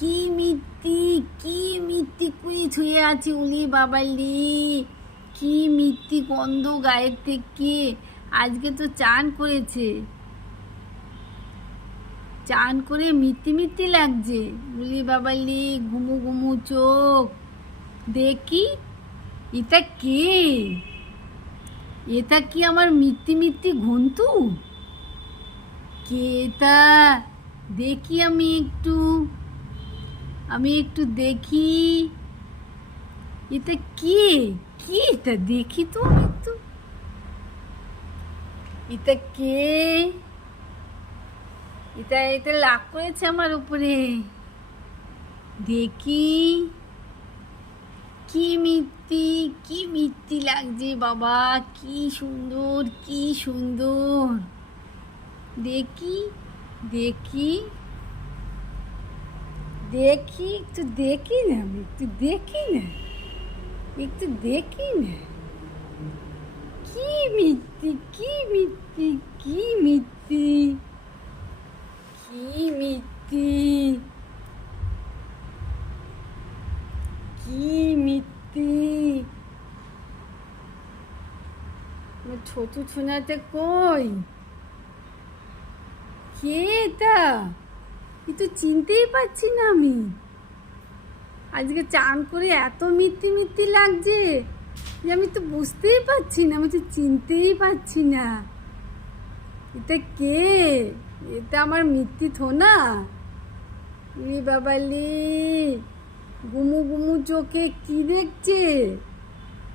কি মিত্তি, কি মিত্তি করে ছুঁয়ে আছে উলি বাবালি, কি মিত্তি গন্ধ গায়ের থেকে। আজকে তো চান করেছে, চান করে মিত্তি মিত্তি লাগছে উলি বাবালি, ঘুমু ঘুমু চোখ। দেখি এটা কে, এটা কি আমার মিত্তি মিত্তি ঘন্টু? কে এটা? দেখি আমি একটু দেখি এটা কে, কি এটা দেখি তো আমি একটু, এটা কে? এটা এটা লাভ করেছে আমার উপরে। দেখি কি মিত্তি, কি মিত্তি লাগছে বাবা, কি সুন্দর, কি সুন্দর। দেখি দেখি দেখি একটু দেখি না, আমি একটু দেখি না, একটু দেখি না। কি মিত্তি, কি মিত্তি, কি মিত্তি, কি মিত্তি, কি মিত্তি। আমার ছোট ছোনাতে কই? কে এটা? এ তো চিনতেই পারছি না আমি। আজকে চান করে এত মিত্তি মিত্তি লাগছে যে আমি তো বুঝতেই পারছি না, আমি তো চিনতেই পারছি না। এটা কে? এটা আমার মিত্তি থোনা? রে বাবালি, গুমু গুমু চোখে কি দেখছে?